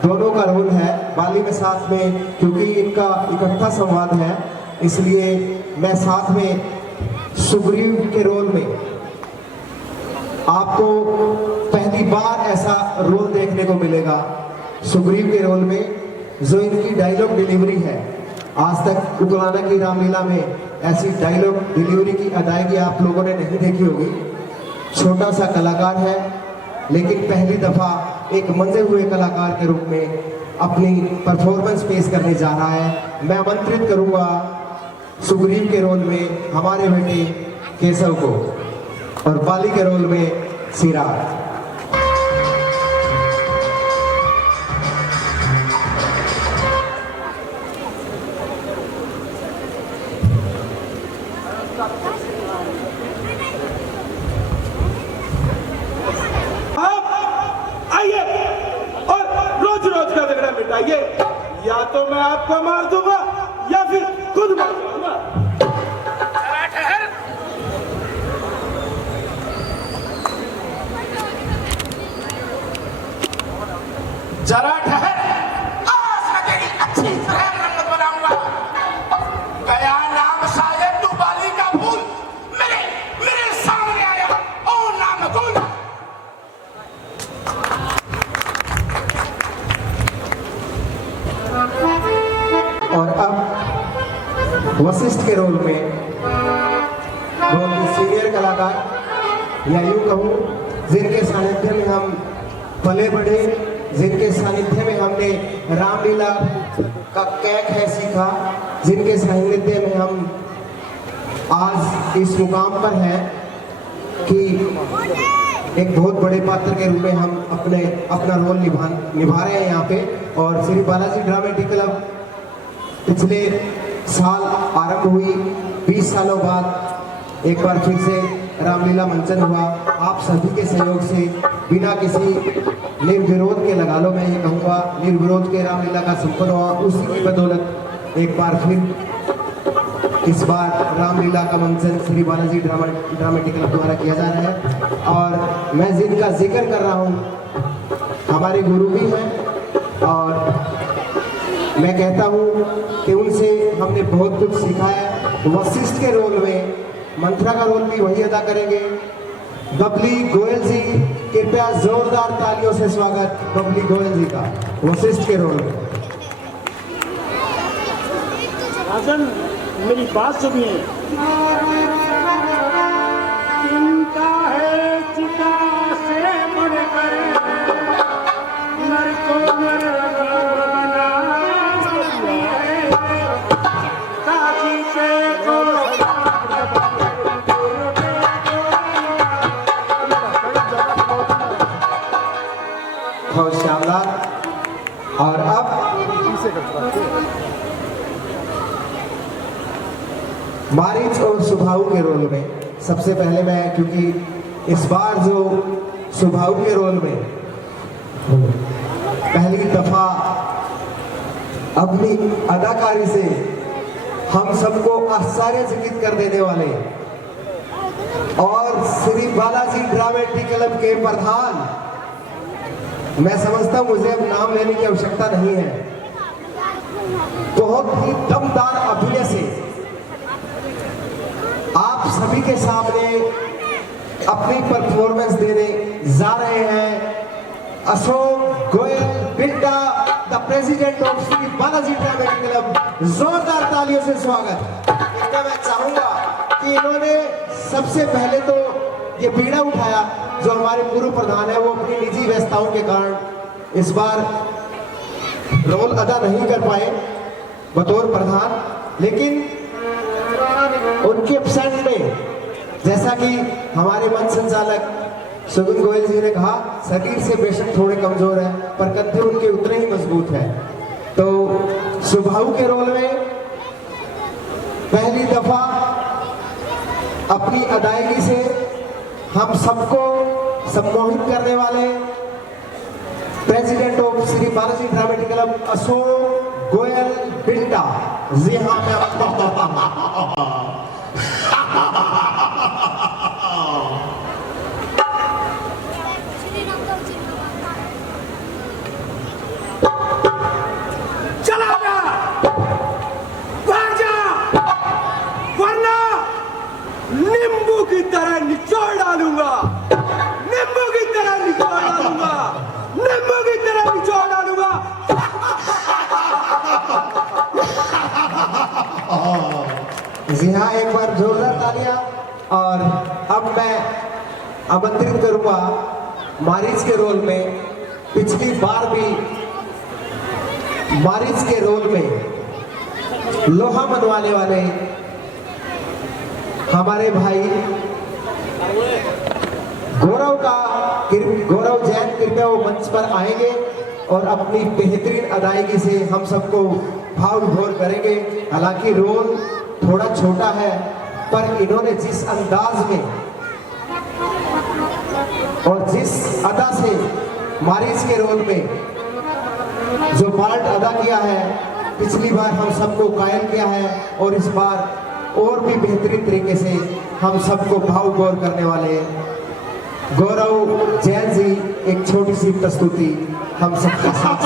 दोनों का रोल है, बाली में साथ में, क्योंकि इनका इकट्ठा संवाद है इसलिए मैं साथ में सुग्रीव के रोल में आपको पहली बार ऐसा रोल देखने को मिलेगा। सुग्रीव के रोल में जो इनकी डायलॉग डिलीवरी है, आज तक उकलाना की रामलीला में ऐसी डायलॉग डिलीवरी की अदायगी आप लोगों ने नहीं देखी होगी। छोटा सा कलाकार है लेकिन पहली दफा एक मंजे हुए कलाकार के रूप में अपनी परफॉर्मेंस पेश करने जा रहा है। मैं आमंत्रित करूंगा सुग्रीव के रोल में हमारे बेटे केशव को और बाली के रोल में सिराज। आइए और रोज रोज का झगड़ा मिटाइए, या तो मैं आपको मार दूंगा या फिर खुद मार दूंगा। जरा ठहर, आज मैं तेरी अच्छी तरह रंगत बनाऊंगा। गया नाम शायद तू बाली का भूल, मेरे मेरे सामने आया ओ नाम भूल। और अब वशिष्ठ के रोल में बहुत ही सीनियर कलाकार, या यूं कहूं जिनके सानिध्य में हम पले बढ़े, जिनके सानिध्य में हमने रामलीला का कैक है सीखा, जिनके सानिध्य में हम आज इस मुकाम पर हैं कि एक बहुत बड़े पात्र के रूप में हम अपना रोल निभा रहे हैं यहाँ पे। और श्री बालाजी ड्रामेटिक क्लब पिछले साल आरंभ हुई, 20 सालों बाद एक बार फिर से रामलीला मंचन हुआ। आप सभी के सहयोग से बिना किसी निर्विरोध के, लगा लो मैं ये कहूँगा, निर्विरोध के रामलीला का संपन्न हुआ। उसी की बदौलत एक बार फिर इस बार रामलीला का मंचन श्री बालाजी ड्रामेटिक क्लब द्वारा किया जा रहा है। और मैं जिनका जिक्र कर रहा हूँ हमारे गुरु भी हैं, और मैं कहता हूँ कि उनसे हमने बहुत कुछ सीखा है। वशिष्ठ के रोल में मंत्रा का रोल भी वही अदा करेंगे। बबली गोयल जी, कृपया जोरदार तालियों से स्वागत बबली गोयल जी का वशिष्ठ के रोल में। राजन, मेरी बात सुनिए। चिंता है चिता से बढ़कर, नर को नर बना है, काजी से को बहुत शानदार। और अब मारीच और सुभाऊ के रोल में सबसे पहले मैं, क्योंकि इस बार जो सुभाऊ के रोल में पहली दफा अपनी अदाकारी से हम सबको आश्चर्यचकित कर देने वाले और श्री बालाजी ड्रामेटिक क्लब के प्रधान, मैं समझता हूं मुझे अब नाम लेने की आवश्यकता नहीं है, बहुत ही दमदार अभिनय से आप सभी के सामने अपनी परफॉर्मेंस देने जा रहे हैं Ashok Goyal Bilda, the president of Shri Balaji dramatic club. जोरदार तालियों से स्वागत। इनका मैं चाहूंगा कि इन्होंने सबसे पहले तो ये बीड़ा उठाया, जो हमारे पूर्व प्रधान है वो अपनी निजी व्यस्तताओं के कारण इस बार रोल अदा नहीं कर पाए बतौर प्रधान, लेकिन उनके एब्सेंट में, जैसा कि हमारे मंच संचालक सुगुन गोयल जी ने कहा, शरीर से बेशक थोड़े कमजोर है पर कंधे उनके उतने ही मजबूत है। तो सुभाऊ के रोल में पहली दफा अपनी अदायगी से हम सबको सम्मोहित करने वाले president of Shri Balaji dramatic club Ashok Goyal Bilda. जी हाँ, जी हाँ, एक बार जोरदार तालियां। और अब मैं आमंत्रित करूंगा मारिच के रोल में, पिछली बार भी मारिच के रोल में लोहा मनवाने वाले हमारे भाई गौरव जैन कृपया वो मंच पर आएंगे और अपनी बेहतरीन अदायगी से हम सबको भाव विभोर करेंगे। हालांकि रोल थोड़ा छोटा है, पर इन्होंने जिस अंदाज में और जिस अदा से मारिच के रोल में जो पार्ट अदा किया है, पिछली बार हम सबको कायल किया है और इस बार और भी बेहतरीन तरीके से हम सबको भाव विभोर करने वाले हैं। गौरव जैन जी एक छोटी सी प्रस्तुति हम सबके साथ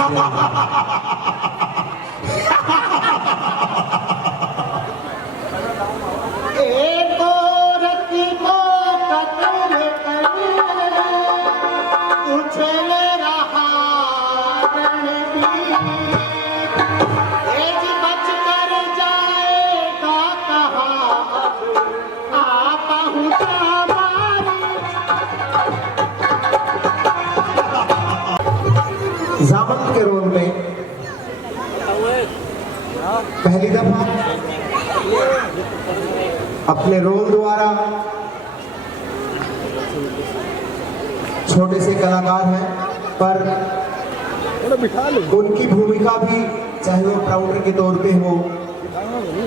जामन के रोल में पहली दफा अपने रोल द्वारा छोटे से कलाकार हैं, पर उनकी भूमिका भी चाहे वो प्राउडर के तौर पे हो,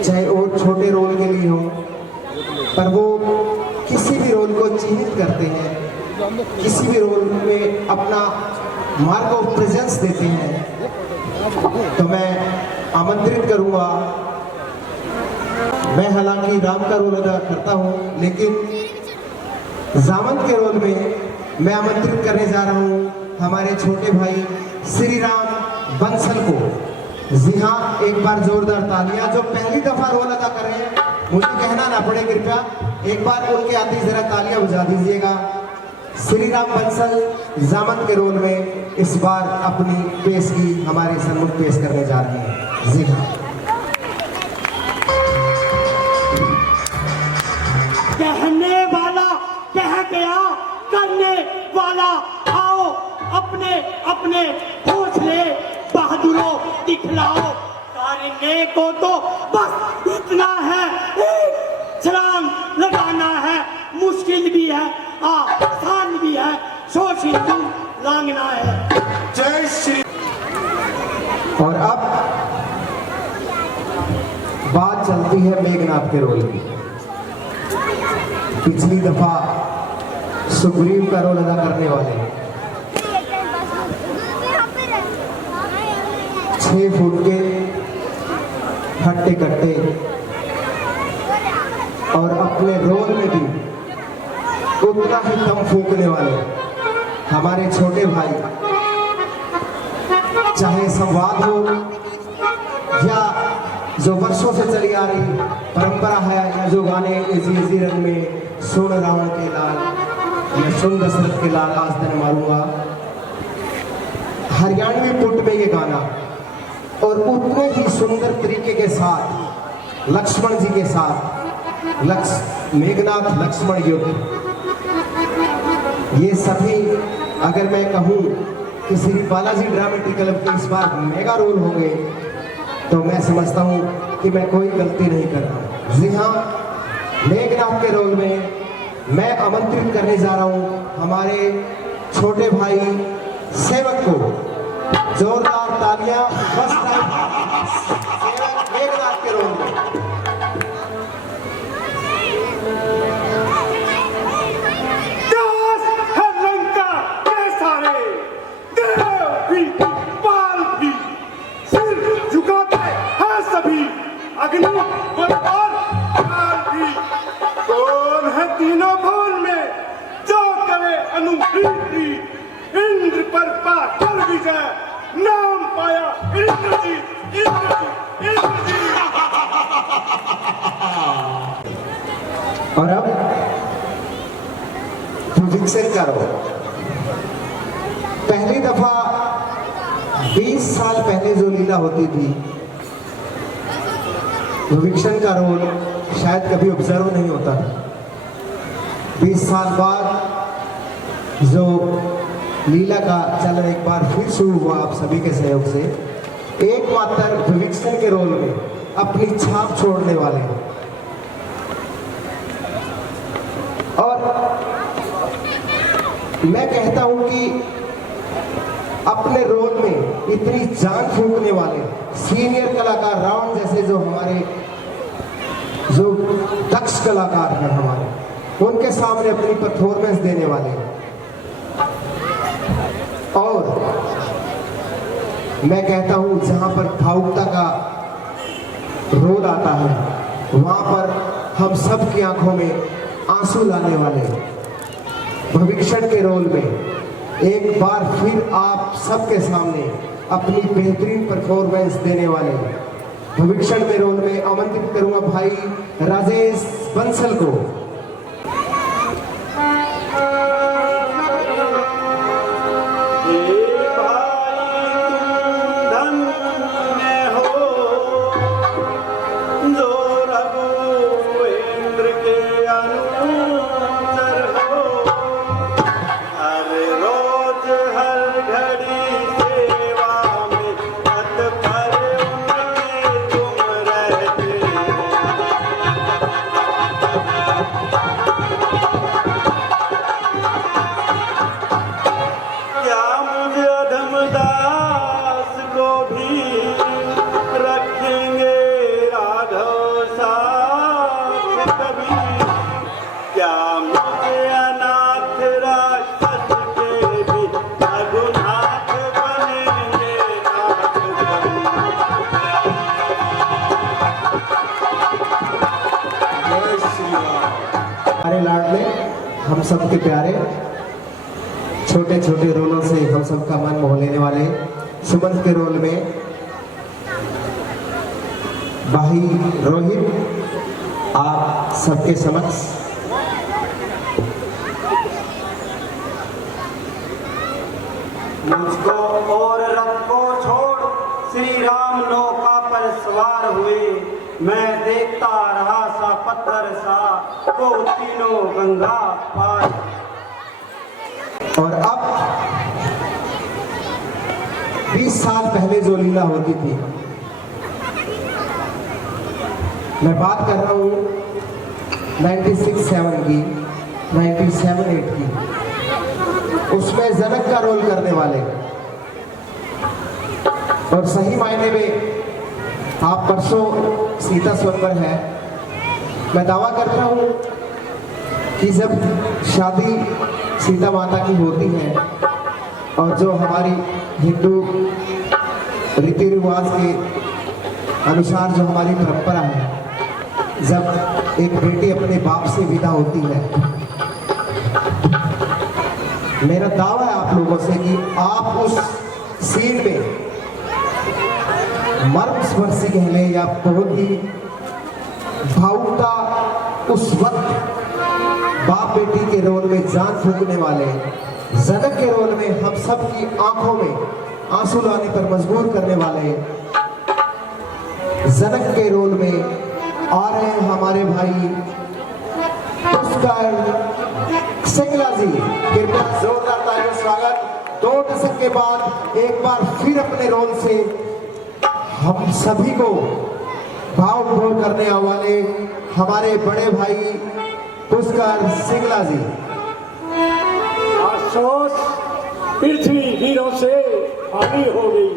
चाहे और छोटे रोल के लिए हो, पर वो किसी भी रोल को चिन्हित करते हैं, किसी भी रोल में अपना मार्क ऑफ प्रेजेंस देते हैं। तो मैं आमंत्रित करूंगा, मैं हालांकि राम का रोल अदा करता हूं, लेकिन जामन के रोल में मैं आमंत्रित करने जा रहा हूं हमारे छोटे भाई श्री राम बंसल को। जी हाँ, एक बार जोरदार तालियां। जो पहली दफा रोल अदा कर रहे हैं, मुझे कहना ना पड़े, कृपया एक बार उनके आते ही जरा तालियां बजा दीजिएगा। श्री राम बंसल जामन के रोल में इस बार अपनी पेशगी हमारे सम्मुख पेश करने जा रहे हैं। जी हाँ। कहने वाला कह गया, करने वाला आओ, अपने अपने हौसले बहादुरों दिखलाओ। करने को तो बस इतना है, एक छलांग लगाना है, मुश्किल भी है, आसान भी है, सो सिंधु लांघना है। जय श्री। और अब बात चलती है मेघनाथ के रोल की। पिछली दफा सुग्रीव का रोल अदा करने वाले 6 फुट के हट्टे कट्टे और अपने रोल में भी उतना ही दम फूंकने वाले हमारे छोटे भाई, चाहे संवाद हो या जो वर्षों से चली आ रही परंपरा है, या जो गाने इजी रंग में सुन रावण के लाल या सुन दशरथ के लाल आज तक मारूंगा, हरियाणवी पुट में ये गाना और उतने ही सुंदर तरीके के साथ लक्ष्मण जी के साथ मेघनाथ लक्ष्मण युद्ध, ये सभी अगर मैं कहूँ कि श्री बालाजी ड्रामेटिक क्लब के इस बार मेगा रोल होंगे, तो मैं समझता हूँ कि मैं कोई गलती नहीं कर रहा। जी हाँ, मेघनाथ के रोल में मैं आमंत्रित करने जा रहा हूँ हमारे छोटे भाई सेवक को। जोरदार तालियां। फर्स्ट टाइम सेवक मेघनाथ के रोल में। अग्नि बलवान काल भी। कौन है तीनों भवन में जो करे अनुप्रीति, इंद्र पर पाकर विजय, नाम पाया इंद्रजीत, इंद्रजीत, इंद्रजीत। और अब प्रोजेक्शन करो। पहली दफा 20 साल पहले जो लीला होती थी, विक्शन का रोल शायद कभी ऑब्जर्व नहीं होता था। 20 साल बाद जो लीला का चलन एक बार फिर शुरू हुआ आप सभी के सहयोग से, एकमात्र विभीषण के रोल में अपनी छाप छोड़ने वाले और मैं कहता हूं कि अपने रोल में इतनी जान फूंकने वाले सीनियर कलाकार रावण जैसे जो हमारे जो दक्ष कलाकार हैं हमारे, उनके सामने अपनी परफॉर्मेंस देने वाले और मैं कहता हूं जहां पर भावुकता का रोल आता है वहां पर हम सब की आंखों में आंसू लाने वाले विभीषण के रोल में एक बार फिर आप सबके सामने अपनी बेहतरीन परफॉर्मेंस देने वाले विभीषण के रोल में आमंत्रित करूंगा भाई राजेश बंसल को। हमारे लाडले हम सबके प्यारे छोटे छोटे रोलों से हम सबका मन मोह लेने वाले सुमंत के रोल में भाई रोहित आप सबके समक्ष मुझको और रथ को छोड़ श्री राम नौका पर सवार हुए, मैं देखता रहा सा पत्थर सा को तीनों गंगा पार। और अब 20 साल पहले जो लीला होती थी, मैं बात कर रहा हूं 96-7 की, 97-8 की, उसमें जनक का रोल करने वाले और सही मायने में आप परसों सीता स्वयंवर है। मैं दावा करता हूं कि जब शादी सीता माता की होती है और जो हमारी हिंदू रीति रिवाज के अनुसार जो हमारी परंपरा है, जब एक बेटी अपने बाप से विदा होती है, मेरा दावा है आप लोगों से कि आप उस सीन में मर्म स्पर्शी कह लें या बहुत ही भावुकता उस वक्त बाप बेटी के रोल में जान फूंकने वाले जनक के रोल में हम सब की आंखों में आंसू लाने पर मजबूर करने वाले जनक के रोल में आ रहे हैं हमारे भाई पुष्कर सिंगला जी। कृपया जोरदार तालियों स्वागत। 2 दशक के बाद एक बार फिर अपने रोल से हम सभी को भाव विभोर करने वाले हमारे बड़े भाई पुष्कर सिंगला जी। अफसोस पृथ्वी वीरों से खाली हो गई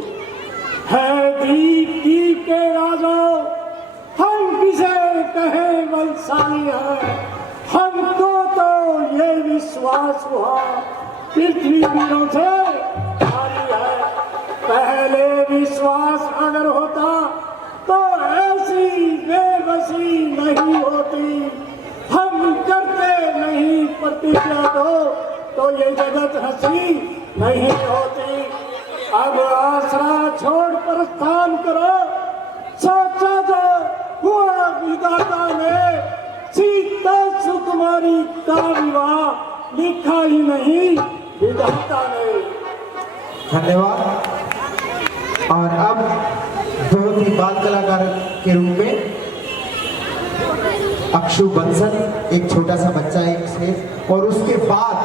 है, दीप दीप के राजों हम किसे कहें बलशाली है। हमको तो ये विश्वास हुआ पृथ्वी वीरों से खाली है। पहले विश्वास अगर होता तो ऐसी बेबसी नहीं होती। हम करते नहीं प्रतिज्ञा तो ये जगत हंसी नहीं होती। अब आसरा छोड़ प्रस्थान करो। सोचा जो हुआ विधाता ने, सीता सुकुमारी का विवाह लिखा ही नहीं विधाता ने। धन्यवाद। और अब बहुत ही बाल कलाकार के रूप में अक्षु बंसल, एक छोटा सा बच्चा एक से, और उसके बाद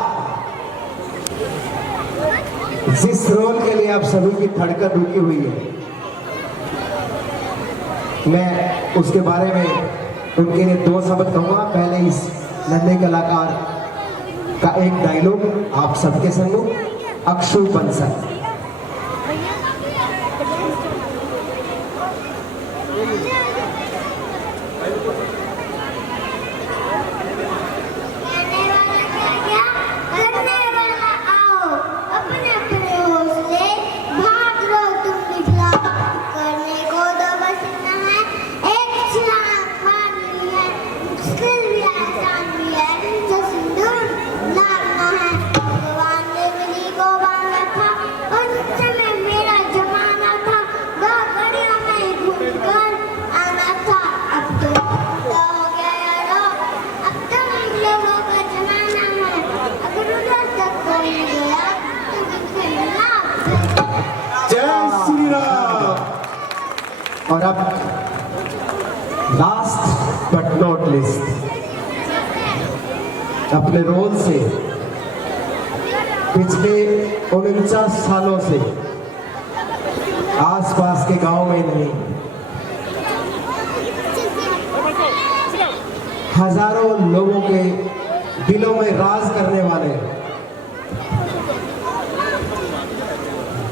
जिस रोल के लिए आप सभी की धड़कन रुकी हुई है, मैं उसके बारे में उनके लिए 2 शब्द कहूँगा। पहले इस नन्हे कलाकार का एक डायलॉग आप सबके संग, अक्षु बंसल। और अब लास्ट बट नॉट लिस्ट, अपने रोल से पिछले 49 सालों से आसपास के गांव में नहीं, हजारों लोगों के दिलों में राज करने वाले,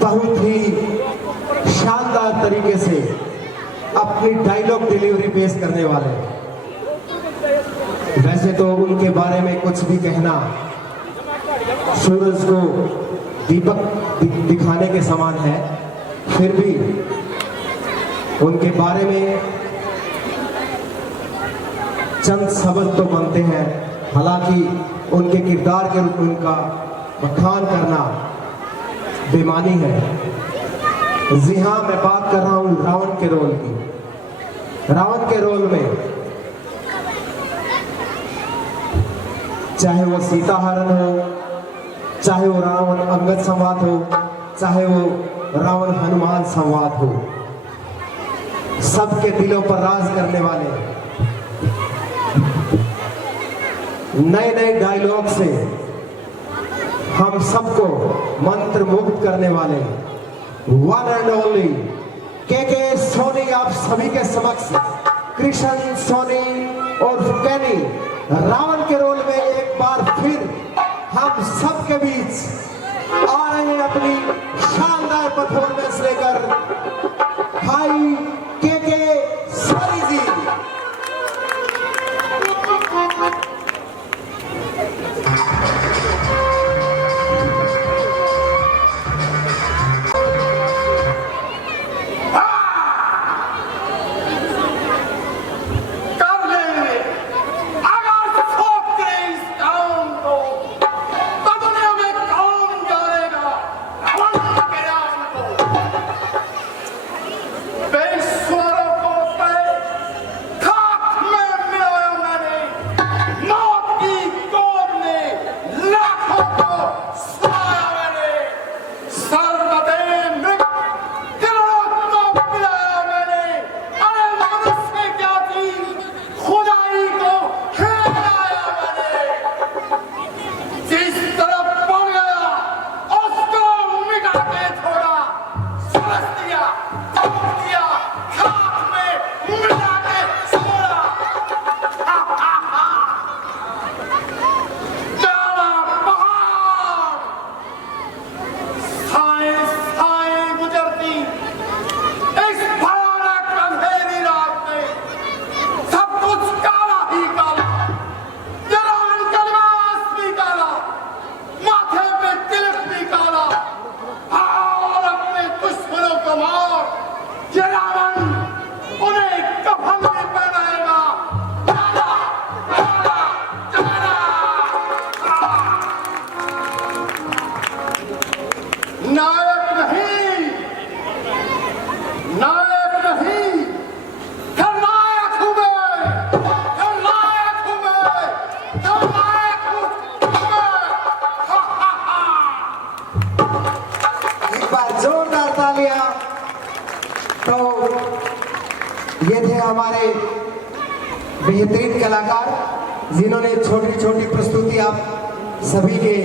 बहुत ही शानदार तरीके से अपनी डायलॉग डिलीवरी पेश करने वाले। वैसे तो उनके बारे में कुछ भी कहना सूरज को दीपक दिखाने के समान है, फिर भी उनके बारे में चंद शब्द तो बनते हैं। हालांकि उनके किरदार के रूप में उनका बखान करना बेमानी है। जी हाँ, मैं बात कर रहा हूं रावण के रोल की। रावण के रोल में चाहे वो सीता हरण हो, चाहे वो रावण अंगद संवाद हो, चाहे वो रावण हनुमान संवाद हो, सबके दिलों पर राज करने वाले, नए नए डायलॉग से हम सबको मंत्र मुग्ध करने वाले वन एंड ओनली के सोनी आप सभी के समक्ष कृष्ण सोनी और कैनी रावण के रोल में एक बार फिर हम सबके बीच आ रहे हैं अपनी शानदार परफॉर्मेंस लेकर। भाई के सोनी जी। बेहतरीन कलाकार जिन्होंने छोटी छोटी प्रस्तुति आप सभी के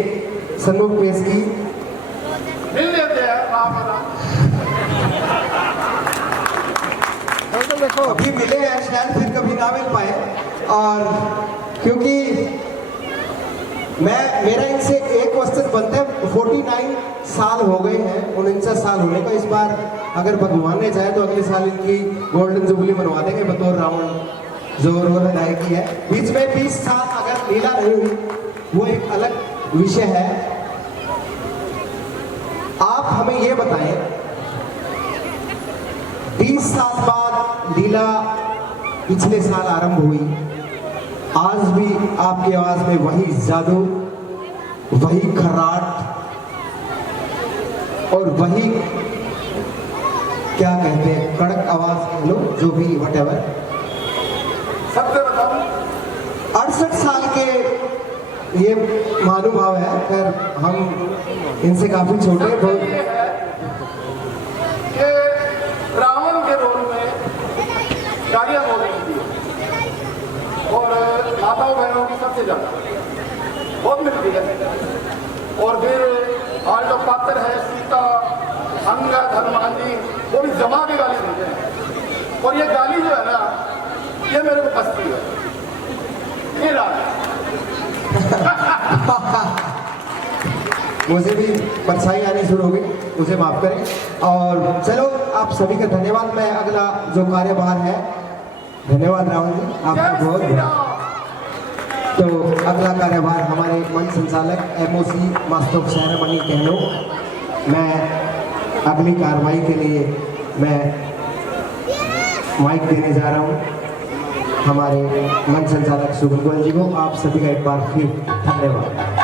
सम्मुख पेश की। मिल लेते हैं अभी मिले हैं, शायद फिर कभी ना मिल पाए। और क्योंकि मेरा इनसे एक क्वेश्चन बनता है, 49 साल हो गए हैं, 49 साल होने का। इस बार अगर भगवान ने चाहे तो अगले साल इनकी गोल्डन जुबली बनवा देंगे बतौर रावण जो उन्होंने गायकी है। बीच में 20 साल अगर लीला नहीं हुई वो एक अलग विषय है। आप हमें ये बताएं, 20 साल बाद लीला पिछले साल आरंभ हुई, आज भी आपकी आवाज में वही जादू, वही खर्राट और वही क्या कहते हैं कड़क आवाज कह लो, जो भी वटेवर। सबसे बताओ 68 साल के ये महानुभाव है, पर हम इनसे काफी छोटे हैं। बहुत ये है कि रावण के रोल में गाड़ियां हो रही थी और माताओं बहनों की सबसे ज्यादा बहुत मिलती है। और फिर आज जो पात्र है सीता, अंगद, हनुमान जी, वो भी जमा के गाली देते हैं। और ये गाली जो है ना, ये मेरे को पसंद है। ये राज मुझे भी परछाई आनी शुरू हो गई, मुझे माफ करें। और चलो आप सभी का धन्यवाद। मैं अगला जो कार्यभार है, धन्यवाद रावण जी आपको बहुत बहुत। तो अगला कार्यभार हमारे मंच संचालक एमओसी मास्टर सेरेमनी कह लो। मैं अगली कार्रवाई के लिए मैं माइक देने जा रहा हूँ हमारे मंच संचालक सुगम गोयल जी को। आप सभी का एक बार फिर धन्यवाद।